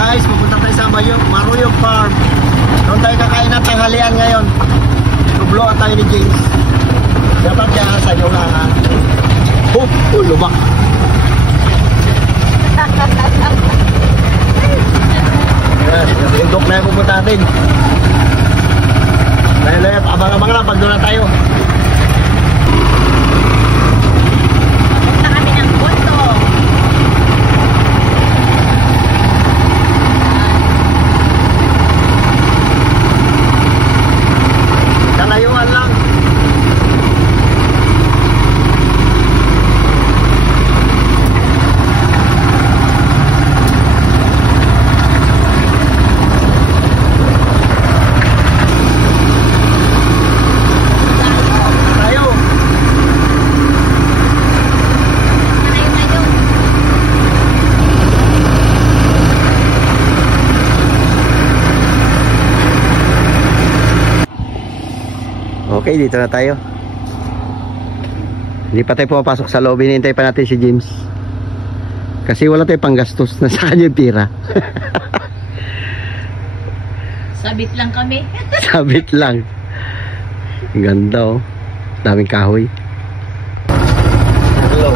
Guys, pupunta tayo sa Maruyog Farm. Doon tayo kakain at tanghalian ngayon. Nublo at tayo ni James. Dapat kaya sa inyo na lubak. Yes, yung dok na yung pupunta natin. Dahil abang-abang lang pag doon na tayo. Papunta kami ng Boto. Kalayuan lang. Okay, dito na tayo. Hindi pa tayo pumapasok sa loob. Hinihintay pa natin si James. Kasi wala tayong panggastos. Nasa kanya yung tira. Sabit lang kami. Sabit lang. Ang ganda oh. Daming kahoy. Hello.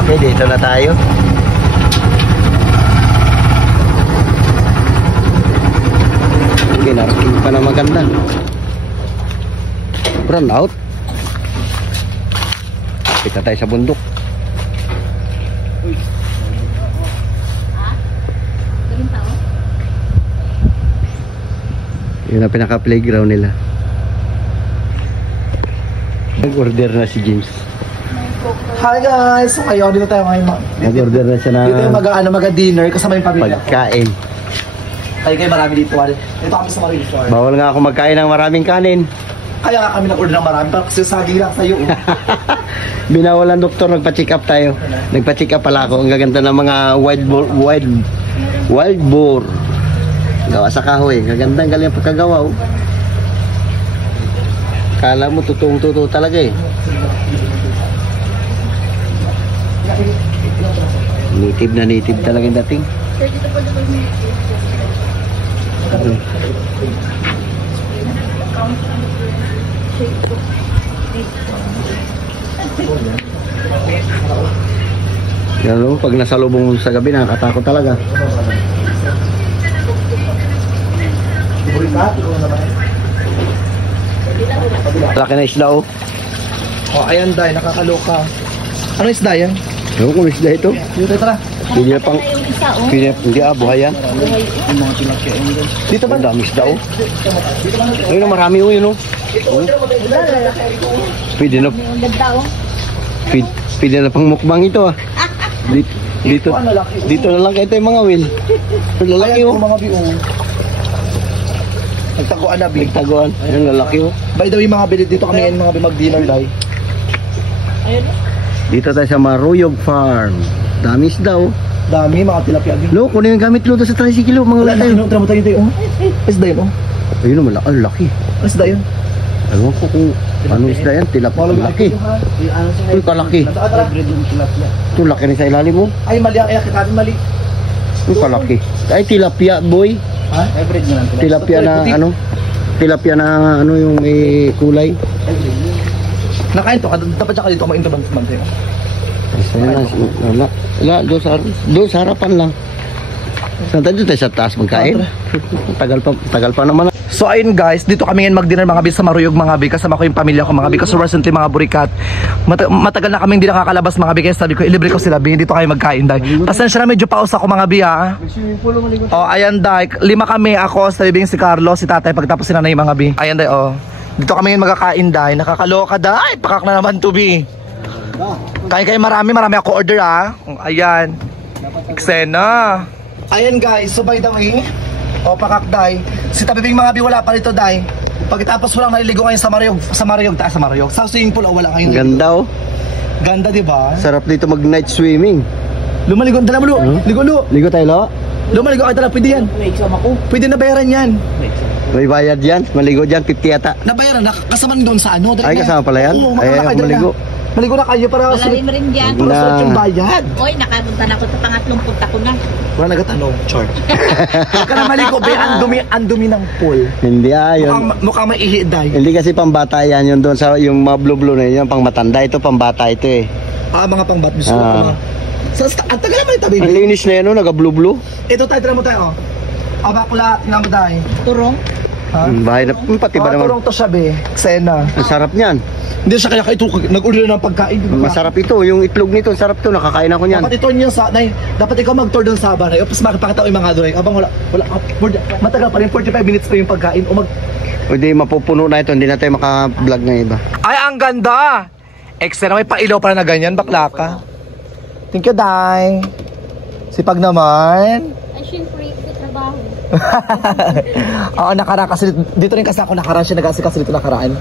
Okay, dito na tayo. Okay, narating pa na maganda. Run out. Kita tayo sa bundok. Yun ang pinaka playground nila. Nag-order na si James. Hi guys! So kayo, dito tayo ngayon. Nag-order na siya na Dito tayo mag-dinner kasama yung pamilya. pagkain. Kayo marami dito. Dito kami sa Maruyog Farm. Bawal nga ako magkain ng maraming kanin. Kaya nga kami nag-order ng marami. Pero kasi saging lang sa'yo. Binawalan doktor, nagpa-check up tayo. Nagpa-check up pala ako. Ang gaganda ng mga wild boar. Gawa sa kahoy. Gaganda, ang galing ang pagkagawa. Oh. Kala mo, totoong-totoo talaga eh. Native na native talaga yung dating. Yan o, pag nasa lubong sa gabi, nakakatakot talaga. Laki na isda o. Oh, ayan Day, nakakaloka. Ano isda yan? Ewan kung isda ito. Dito tara. Hindi na pang... Yung isa, oh. Hindi buhay yan. Yung mga tilapia yun doon. Dito ba? Ang dami isda o. Ayun o, marami o yun o. Pwede na... Ang ganda, oh. Pwede na pang mukbang ito ah. Dito na lang kayo tayo mga Will. Lalaki Ayan o. mga biong. Nagtaguan na big. Nagtaguan. Ayun, lalaki o. By the way mga bilid, dito kami ngayon mga mag-dinner Day. Ayun, Dito tayo sa Maruyog Farm. Dami isda o. Dami mga tilapia big. Lo, kunin yung gamit lo sa tricycle o. Mga Wala wala na, tayo. tara mo tayo tayo. Isda yun oh. Ayun o, malaki. Laki. Isda yun. Ewan ko kung ano isda yan. Tilapia. Laki. Uy, kalaki. Ito, laki rin sa ilalim mo. Ay mali ang kaya natin mali. Uy, kalaki. Ay, tilapia boy. Ha? Hybrid na lang. Tilapia na ano. Tilapia na ano yung may kulay. Nakain to, dapat siya dito kumain to bang sa'yo. Wala, doon sa harapan lang. Saan tayo sa taas magkain? Tagal pa naman. So ayun guys, dito kami ngayon mag-dinner mga bi sa Maruyog mga bi. Kasama ko yung pamilya ko mga bi. Kasi recently mga burikat. Matagal na kaming hindi nakakalabas mga bi. Kaya sabi ko, ilibre ko sila bi. Dito kayo magkain dahil. Pasensya na medyo pause ako mga bi ha. Oh ayan dahil. 5 kami, ako, sa bibing si Carlos, si tatay. Pagtapos si nanay mga bi. Ayan dahil oh. Dito kami ngayon magkakain dahil. Nakakaloka dahil. Pakak na naman to bi. Kain marami ako order ha. Ayan. Eksena. Ayan guys, so by the way, pakakday. Si tabibing mga bi wala pa rito day. Pagkatapos walang naliligo ngayon sa Maruyog. Sa swimming pool wala ngayon. Ganda oh. Ganda di ba? Sarap dito mag night swimming. Lumaligo, dala mo lo. Ligo tayo lo. Lumaligo ay dala, pwede yan. Pwede na bayaran yan. May bayad yan, maligo dyan, 50 yata. Nabayaran na, kasama doon sa ano. Ay kasama pala yan? Oo, Ay, makalakay maligo. Maligo na kayo para Malalim rin dyan. para sulit yung bayad. Oy, nakapunta na ako sa pangatlong punta ko na. Wala nagatanong, chart. Huwag ka na maligo, be. Ang dumi ng pool. Hindi yun. Mukhang may ihi, day. Hindi kasi pambata yan yun doon sa yung mga blue na yun, pang matanda. Ito pambata ito eh. Mga pangbat. Gusto ko Ah. ang tagal naman ito, baby. Ang linis na yan, no? Naga-blue-blue. Ito tayo, tira mo tayo, bakla, tingnan mo tayo. Turong. Ha? Bahay na, pati ba naman? Turong to siya, be. Sena. Ang sarap niyan. Hindi siya kaya ito, nag-order ng pagkain. Di ba? Masarap ito. Yung itlog nito, sarap to. Nakakain ako niyan. Dapat ito niyo dapat ikaw mag-tour doon sa Abanay. Tapos makipakita ko yung mga doon. Abang matagal pa rin, 45 minutes pa yung pagkain. O di, mapupuno na ito. Hindi na tayo maka-vlog ng iba. Ay, ang ganda! Extra may pailaw para na ganyan, bakla ka. Thank you, Day. Sipag naman. Ay, syempre, ito trabaho. Oo, nakaraan kasi dito rin kasi ako nakaraan siya nag-aasikaso dito nakaraan.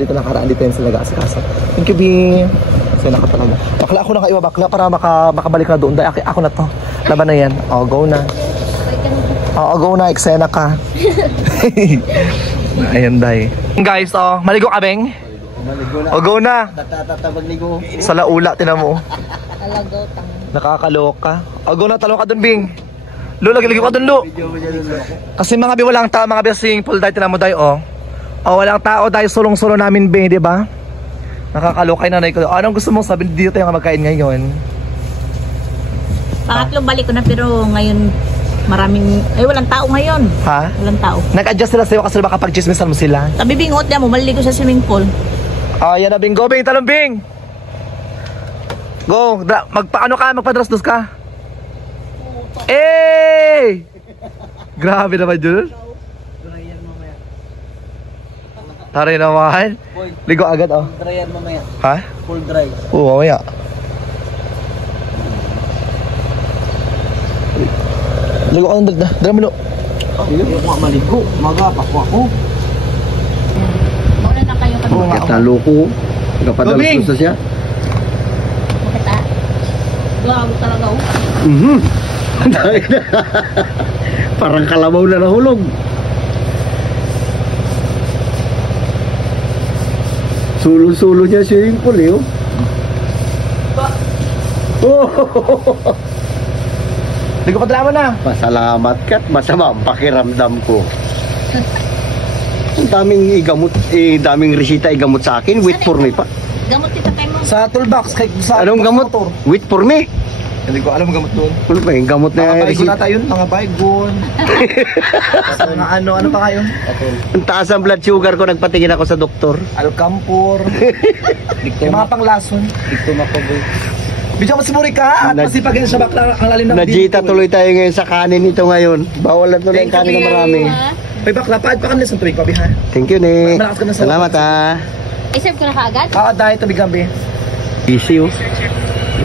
Dito nakaraan dito yun sila nag-aasikaso. Thank you, B. Sa'yo naka talaga. Bakla ako nakaiba bakla para makabalik na doon. Dahil ako na to. Laban na yan. Go na. Go na. Eksena ka. Ayan, Day. Guys, maligo kabeng. Go na. Tatabagligo. Sa laula, tinan mo. Alagaw, tang. Nakakaloka. Go na, talong ka doon, Bing. Lo, lagi-lagi ka doon, Lo. Kasi mga bi, walang tao, mga bi, swimming pool, dahil tinan mo, Day, walang tao, dahil sulong-sulo namin, Bing, di ba? Nakakaloka yung nanay ko. Anong gusto mong sabihin? Dito tayo nga magkain ngayon. Pangatlong balik ko na pero ngayon walang tao ngayon. Ha? Walang tao. Nag-adjust sila sa'yo kasi baka pag-chismisan mo sila. Sabi bingot niya mo, maliligo sa swimming pool. Yan na, Bing. Go, Bing. Talong, Bing. Go. Magpa-dress-dos ka? Eh! Grabe naman yun. Taray naman. Ligo agad, Dry yan mamaya. Ha? Full dry. Oo, mamaya. Ligo ka, dala mo. Hindi ko maligo. Magapak ako. Mauna na kayo kami. Bakit naloko? Nagpadala Tubig! ko sa siya. Bakit gawa talaga ako. Ang dami na. Parang kalabaw na nahulog. Sulo-sulo niya swimming pool eh. Ligo pa dala mo na. Pasalamat ka't masama ang pakiramdam ko. Ang daming resita igamot sa akin. Wait for me pa. Gamot kita tayo mo. Sa toolbox. Sa Anong gamot? motor. Wait for me. Hindi ko alam ang gamot doon. Ano ba yung gamot Mga na baygon resita? ata yun. Mga baygon. Mga ano pa kayo? Ang taas ang blood sugar ko. Nagpatingin ako sa doktor. Alcampor. Yung mga panglason. Dito makoboy. Bidyo mo si Murika at masipagin siya bakla ang lalim ng Najita tuloy tayo ngayon sa kanin ito ngayon. Bawal na tuloy ang Thank you, kanin na marami. May bakla, paad pa kami sa tuwing pabi ha? Thank you, ni. Malakas ka na sa Salamat, ha. I-serve ko na kaagad? Dahil tubig gambi. Easy, oh.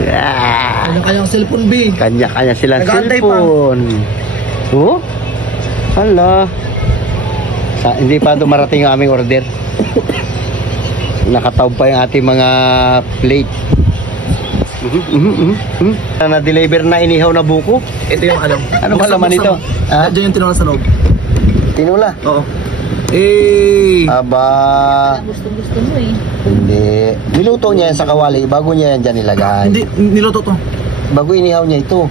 Yeah. Kanya-kanyang cellphone, B. Kanya-kanya silang Nag-aantay cellphone. Oh? Hala. Hindi pa dumarating ang aming order. Nakataob pa yung ating mga plate. Na-deliver na inihaw na buko. Ito yung ano. Ano ba laman ito? Ha? Diyan yung tinula sa loob. Tinula. Oo. Eh. Aba. Gusto mo eh. Hindi. Niluto niya yan sa kawali. Bago niya yan dyan nilagay. Hindi, niluto to. Bago inihaw niya ito.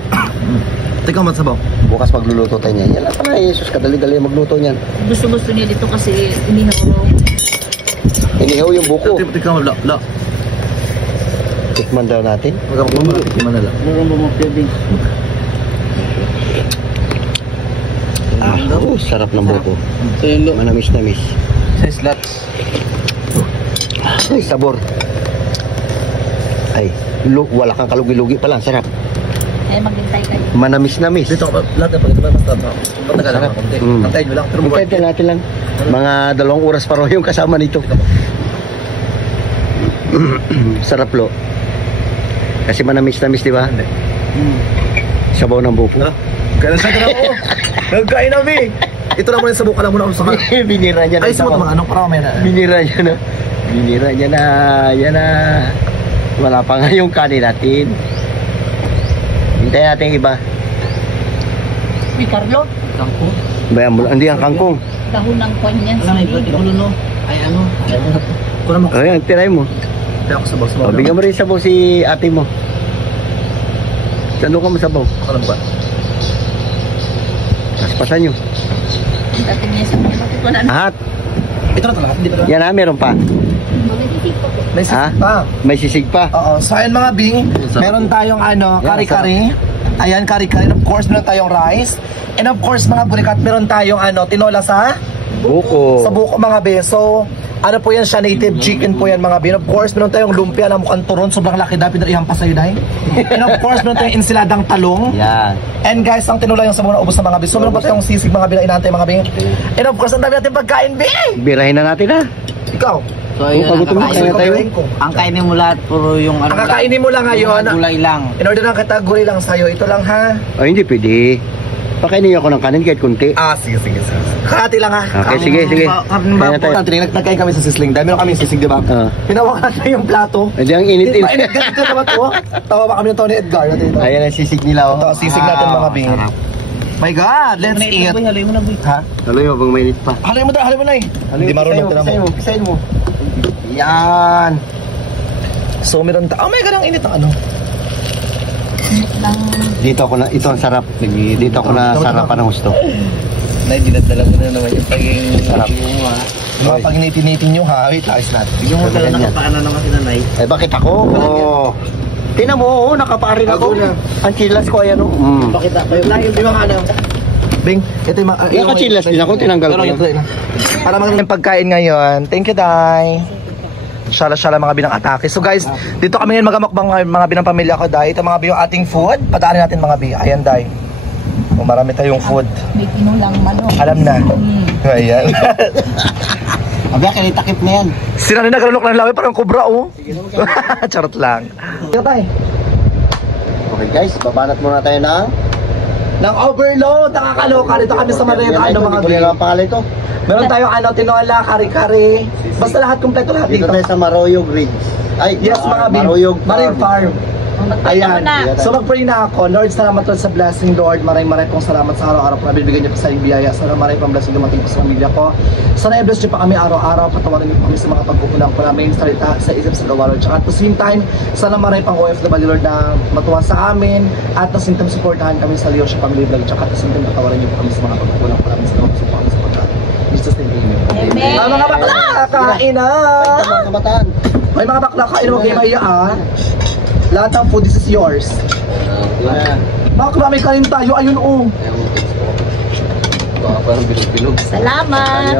Teka, matsabaw. Bukas magluluto tayo niya. Yan lang pala, Jesus. Kadali-dali magluto niyan. Gusto niya dito kasi inihaw. Inihaw yung buko. Teka, la. Tikman daw natin. Magkakaroon na lang. Sarap ng buko. Manamis-namis. Sa slots. Ay, sabor. Ay, wala kang kalugi-lugi pa lang. Sarap. Ay, maghintay kayo. Manamis-namis. Dito, lahat na pagkita basta patagal lang. Pantayin nyo lang. Pero Hintayin natin lang. Mga 2 oras pa rin yung kasama nito. Sarap, lo. Kasi manamis-namis, di ba? Sabaw ng buko. Kaya sa tira ko. Nagkain na, B. Ito lang muna sa buka lang muna ako sa kanan. Binira niya na. Ay, smooth mga anong para mamaya na. Binira niya na. Binira niya na. Yan na. Wala pa nga yung kanin natin. Hintayin natin yung iba. May Carlo, Bayan mo. Hindi ang kangkong. dahon ng kwan yan. Alam, ito no. Ay ano? Kuna mo. Ayan, tiray mo. Kaya ako sabaw, sabaw. Bigyan mo rin sabaw si ate mo. Saan ka mo sabaw? Alam ba? Paspasan nyo. Dati niya sa mga matutunan. Lahat. Ito na talaga, hindi ba na? Yan ha, meron pa. May Ha? sisig pa. May sisig pa. Oo, so ayun mga Bing, meron tayong kari-kari. Ayan, kari-kari. Of course, meron tayong rice. And of course, mga burikat, meron tayong tinola sa Buko. buko mga Bing. So, ano po yan siya, native chicken po yan mga Bing. Of course, meron tayong lumpia na mukhang turon. Sobrang laki dapat na ihampas sa'yo, Day. And of course, meron tayong insiladang talong. Yan. And guys, ang tinola yung sa mga naubos na mga Bing. So, meron pa tayong sisig mga Bing na inaantay mga Bing. And of course, ang dami natin pagkain, Bing! Birahin na natin ha. Ikaw. So, ayun, Pagutom na kakainin kaya tayo. ang kainin mo lahat, puro yung Ang kakainin mo lang ngayon, gulay lang. in order na kita gulay lang sa'yo. Ito lang ha. Ay, hindi pwede. Pakainin ako ng kanin kahit kunti. Sige. Kahati lang ha. Okay, sige. Kaya tayo. Nagkain kami sa sisling. Dahil meron kami sisig, di ba? Pinawakan na yung plato. Hindi ang init-init. Mainit ganito naman to. Tawa ba kami ng Tony Edgar natin ito? Ayan ang sisig nila. Ito, sisig natin mga Bing. My God, let's eat. Haloy mo na, boy. Ha? Haloy mo bang mainit pa? Halay mo na eh. Hindi marunong tinamo. Pisayin mo. Yan. So meron oh my God, ang init ng ano. Dito ako na, ito ang sarap. Dito ako na sarapan ng gusto. Nay, dinadala mo na naman yung pagiging Sarap. mo ha. Mga pag initin nyo ha, wait, ayos natin. Bigyan mo talaga nakapaana naman si nanay. Eh bakit ako? Tingnan mo, nakaparin ako. Ang chilas ko, ayan o. Pakita ko yung Yung mga ano. Bing, ito yung mga... Nakachilas din ako, tinanggal ko yun. Para maging pagkain ngayon. Thank you, Day. Shala-shala mga binang atake. So guys, dito kami ngayon magamukbang mga binang pamilya ko, Day. Ito mga yung ating food. Padaanin natin mga bi. Ayan, Day. Marami tayong food. May tinulang manok. Alam na. Ayan. Abi, kinitakip na yan. Sila rin nagalunok ng lawi, parang kubra, oh. Charot lang. Okay guys, babanat muna tayo Ng overload, nakakaloka. Dito kami sa Mareta, mga bi. Ano ang pangalan ito? Meron tayong tinola, kari-kari. Basta lahat, kompleto lahat Dito dito. tayo sa Maroyog Ridge. Ay, Yes, mga bi. Maroyog Marine Farm. Ayan. na. So mag-pray na ako. Lord, salamat Lord sa blessing, Lord. Maraming pong salamat sa araw-araw po na bibigyan niyo po sa inyong biyaya. Sana maraming pang blessing dumating po sa pamilya ko. Sana i-bless niyo pa kami araw-araw. Patawarin niyo po kami sa mga pagkukulang po namin salita sa isip sa gawa, Lord. Tsaka at the same time, sana maraming pang OFW, Lord, na matuwa sa amin. At the same time, supportahan kami sa Leosha Family Vlog. Tsaka at the same time, patawarin niyo po kami sa mga pagkukulang po namin sa gawa sa kami sa pagkain. Jesus name, amen. Amen. Mga bakla, kain na! Mga kabataan. May mga bakla, kain mo kayo maya, lahat ng food, this is yours. Bakla, may kain tayo. Ayun, oh. Parang bilog-bilog. Salamat.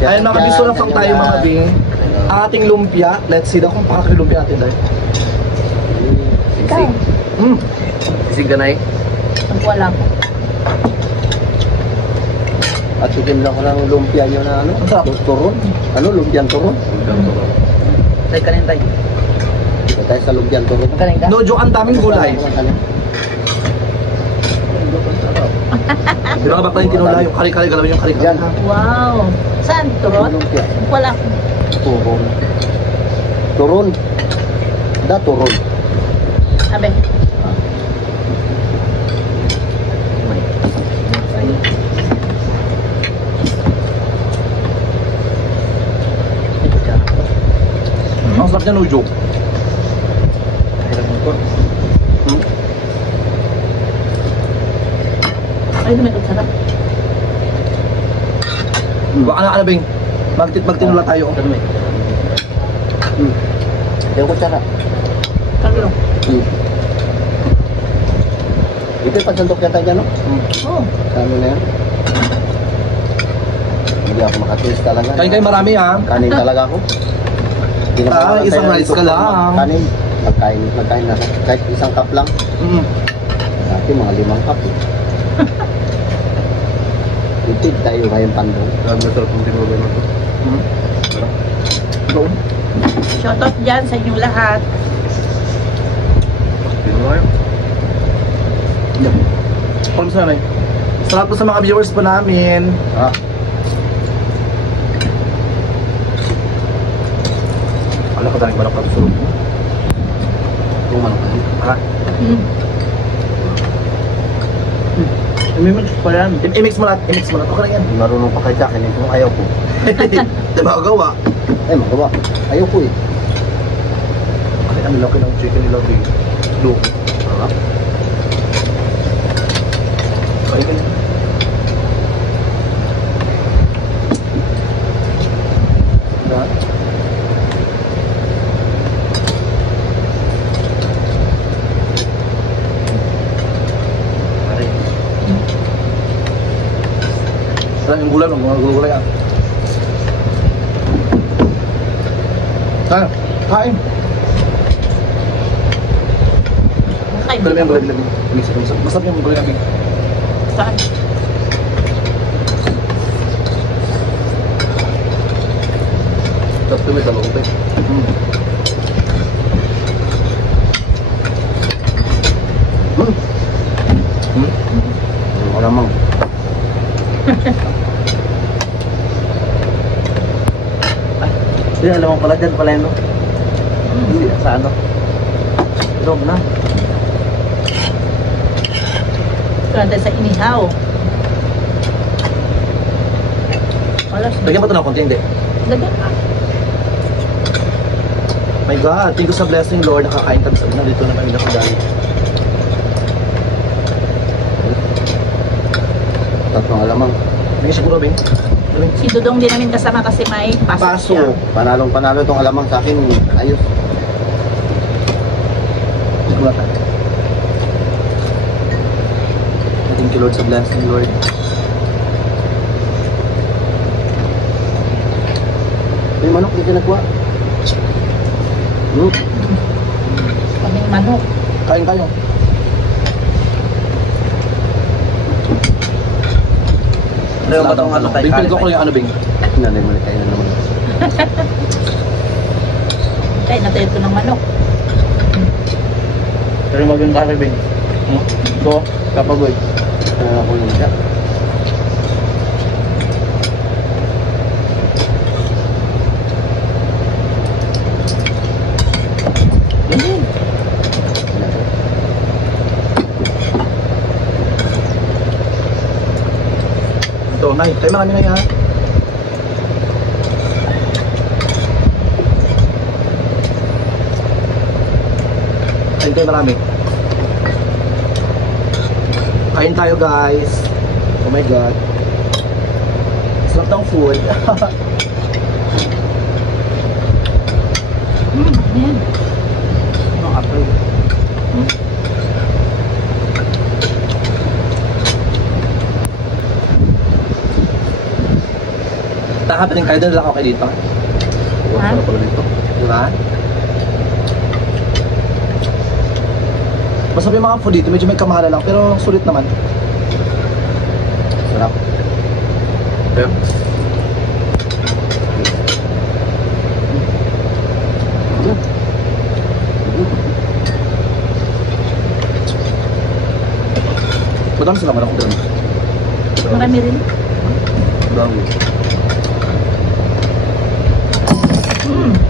Ayun, mga biso lang tayo mga bing. Ang ating lumpia. Let's see daw kung pakakil lumpia natin dahil. Ikaw. Sisig ganay. Ang wala ko. At tikim lang ko ng lumpia nyo na ano? Ang sarap. Turon? Ano? Lumpiang turon? Tay, kanin tay. Dito tayo sa lumpiang turon. Kanin ka? No joke, ang daming gulay. Pero bakla yung tinula, yung kari-kari, galawin yung kari-kari. Yan. Wow. Saan? Turot? Lumpia. Wala ko. Turon. Turon. Da, turon. Sabi. Ang sarap niya, no joke. Ay, naman ito sarap. Baka na, bing. Magtinula tayo. Yung kutsara. Kalo. Ito yung pagsandok yata dyan, no? Oh. Ano na yan? Hindi ako makatiis talaga. Kain kayo marami, ha? Kanin talaga ako. Hindi na Ah, mawala isang tayo ng rice ka tuktok lang. ng Kanin. Magkain na. Kahit isang cup lang. Dati mga 5 cup. Itid tayo ngayon pandong. Shoutout dyan sa inyong lahat. Kamusta na, sarap po sa mga viewers po namin. Ano ka tayo manok sa surubo? Kung manok na yun. Ha? Imimix pa yan. I-mix mo lahat, i-mix mo lahat. Okay lang yan. Marunong pa kayo sa akin. Ito ayaw ko. Diba, gawa? Eh, magawa. Ayoko eh. Kasi ang laki ng chicken nila dito. Look. Sarap. Ayun. Diba? Pare. Sarap yung gulay, mga gulay ah. Kain. Kain. Kain Gulay dito. yung gulay namin. Masarap yung gulay namin. Saan? Tapos may talong tayo. Wala mang. Hindi, alam mo pala dyan pala yun, no? Hindi, sa ano? Loob na. Kaya tayo sa inihaw. Alas. Lagyan mo ito ng konti, hindi. Lagyan ka. My God, thank you sa blessing, Lord. Nakakain kami sa nandito na kami nakadali. Tatlong alamang. Hindi siguro, Bing. Si Dudong din namin kasama kasi may pasok siya. Paso. Panalong-panalo itong alamang sa akin. Ayos. Siguro tayo. Thank you, Lord, sa blessing, Lord. May manok, di ka nagkuha. Kaming manok. Kain tayo. Ano ba itong ano tayo? Bing, pinito ko yung ano, Bing. Nanay mo tayo na naman. Kaya natin ito ng manok. Pero maging kare, Bing. Ito, kapagoy. Ako yung siya. Ito, Nay. Tayo marami na yan. Kain tayo marami. Kain tayo, guys. Oh my God. Sarap ng food. Ayan. Ano, apple? Nakapating kayo, doon lang ako kayo dito. Ha? Sarap pala dito. Diba? Masarap yung mga food dito, medyo may kamahala lang, pero sulit naman. Sarap. Okay. Madami sila man ako doon. Marami rin. Madami.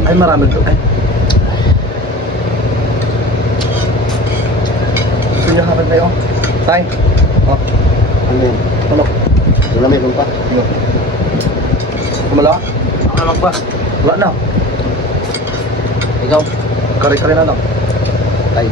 Ay, marami doon. Ay. Gusto niyo hapan tayo? Tay. Oh, Ano yun? ano? Wala meron pa. Kumala? Ano ba? Wala na. Ikaw, kare-kare na lang. Tay.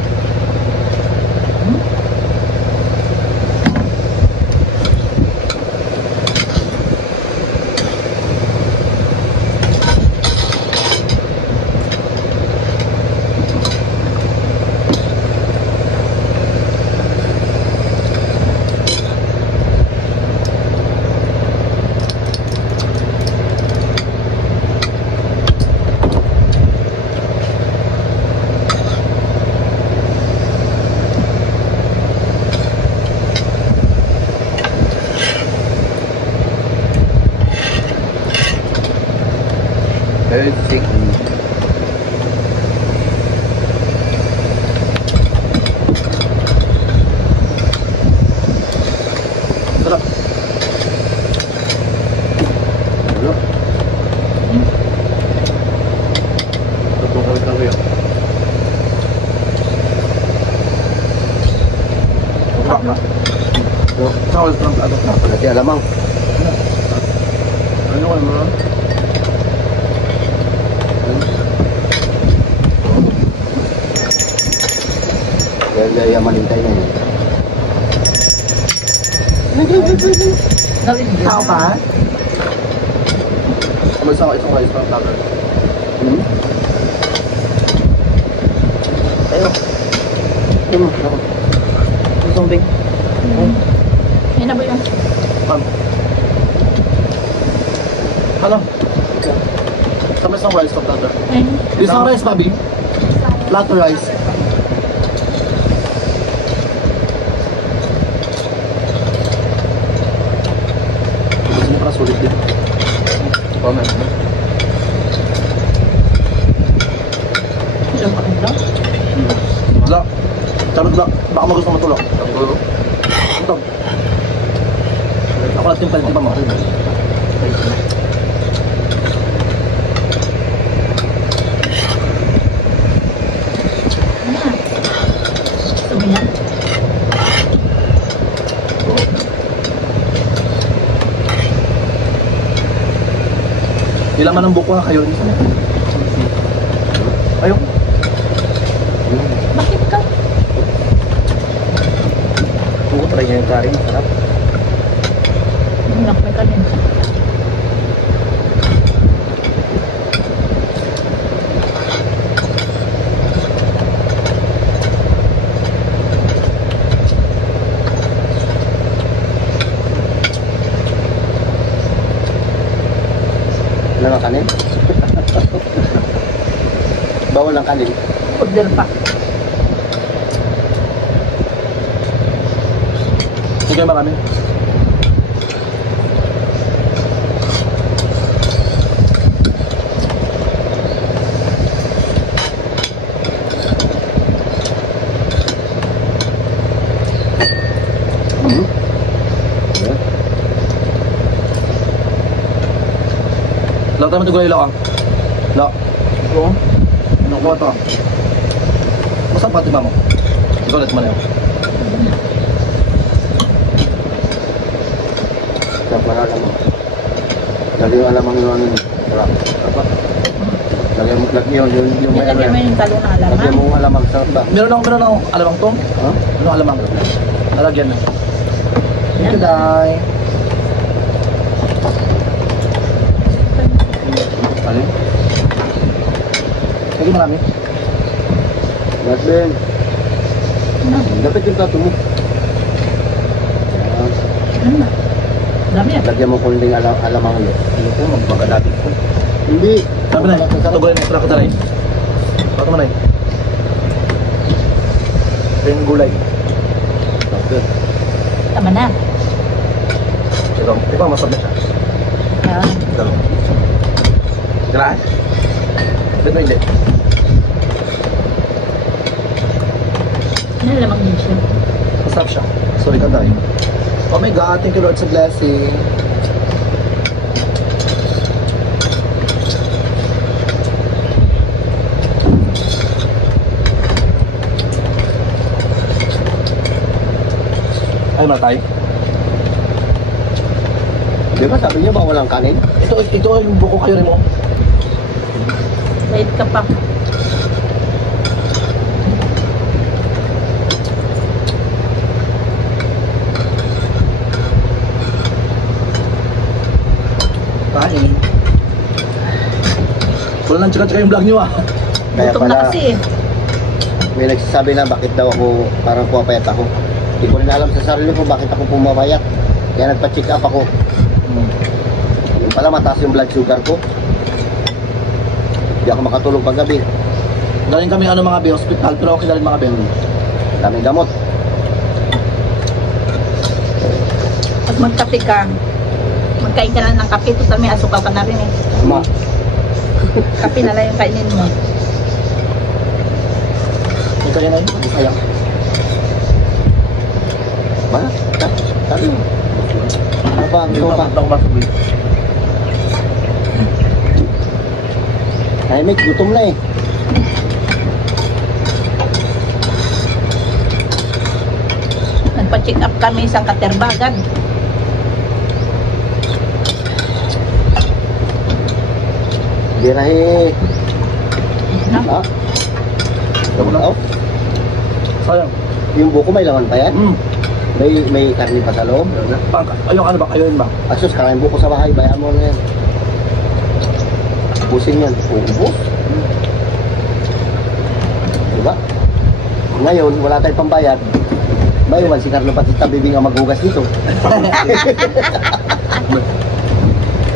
Very thick. Sarap. Ano? Tatlong kawit-kawit yun. Sarap na. Sawal lang ano na. Pagkati alamang. Ano ko naman? Nagyayamanin tayo ngayon. Gawin mo. Tao pa? May isang rice pa, vlogger. Tayo. Tayo mo. Gusto bing. Yan na ba yun? Ano? Sama isang rice pa, vlogger. Ayun. Isang rice, Bobby. Plato rice. Gusto niyo para sulit din. Comment. Ilang pa rin daw? Wala. Charot lang. Baka mo gusto matulog. Ito. Ako lang timpal, di ba mo? Ano na? Gusto mo yan? Ilang man ang buko nga kayo. Ayun. Bakit ka? Oo, try niya yung curry. Sarap. Hinak may kanin. Wala ng kanin? Bawal ng kanin. Order pa. Sige, marami. Lahat naman ito gulay lang ah. La. Oo. Ano ko ito? Masarap pati mo. Ikaw ulit man yun. Sarap na alam mo. Lagi yung alamang yun. Sarap. Lagi yung may Nilagyan mo yung talong na Lagi alaman. mong alamang. Sarap ba? Meron akong alamang to. Ha? Ano alamang? Nalagyan na. Thank you, Day. Alin? Sige, marami. Ben. Dapat yung tato mo. Ano na? Dami yan. Lagyan mo kuling alamang yun. Ano po, magpagkadating ko. Hindi. Sabi na, tatugulan yung extra ko taray. Pato mo na eh. Ito yung gulay. Tama na. Ito, ito masarap na siya. Yan. Ito. Kailangan? Ba't mo hindi? Nalamang din siya. Masarap siya. Sorry ka tayo. Oh my God, thank you Lord sa blessing. Ay, matay. Di ba sabi niyo ba walang kanin? Ito yung buko kayo rin mo. Wait ka pa. Kain. Wala nang tsaka-tsaka yung vlog nyo ah. Kaya Gutom na pala, kasi eh. may nagsasabi na bakit daw ako parang pumapayat ako. Hindi ko rin alam sa sarili ko bakit ako pumapayat. Kaya nagpa-check up ako. Yung pala mataas yung blood sugar ko. Hindi ako makatulog paggabi. Galing kami ano mga be, hospital, pero okay na rin mga be. Daming gamot. Pag magkape ka, magkain ka lang ng kape, total may asukal ka na rin eh. Ama, Kape na lang yung kainin mo. Ito yan ay, hindi sayang. ba? Sabi mo. Ano ba? Ano ba? Ako masubay. Ay, Mick, gutom na eh. Nagpa-check up kami sa Katerbagan. Birahe. No? Ha? Wala. Sayang. Yung buko may laman pa yan. May karne pa sa loob. Ayun, ano ba? Ayun ba? Asus, kakain buko sa bahay, bayaan mo na yan. Ubusin yan. Ubus. Diba? Ngayon, wala tayong pambayad. Bayuan, si Carlo pati tabibing ang maghugas dito.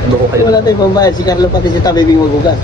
Buko kayo. Wala tayong pambayad, si Carlo pati si tabibing maghugas.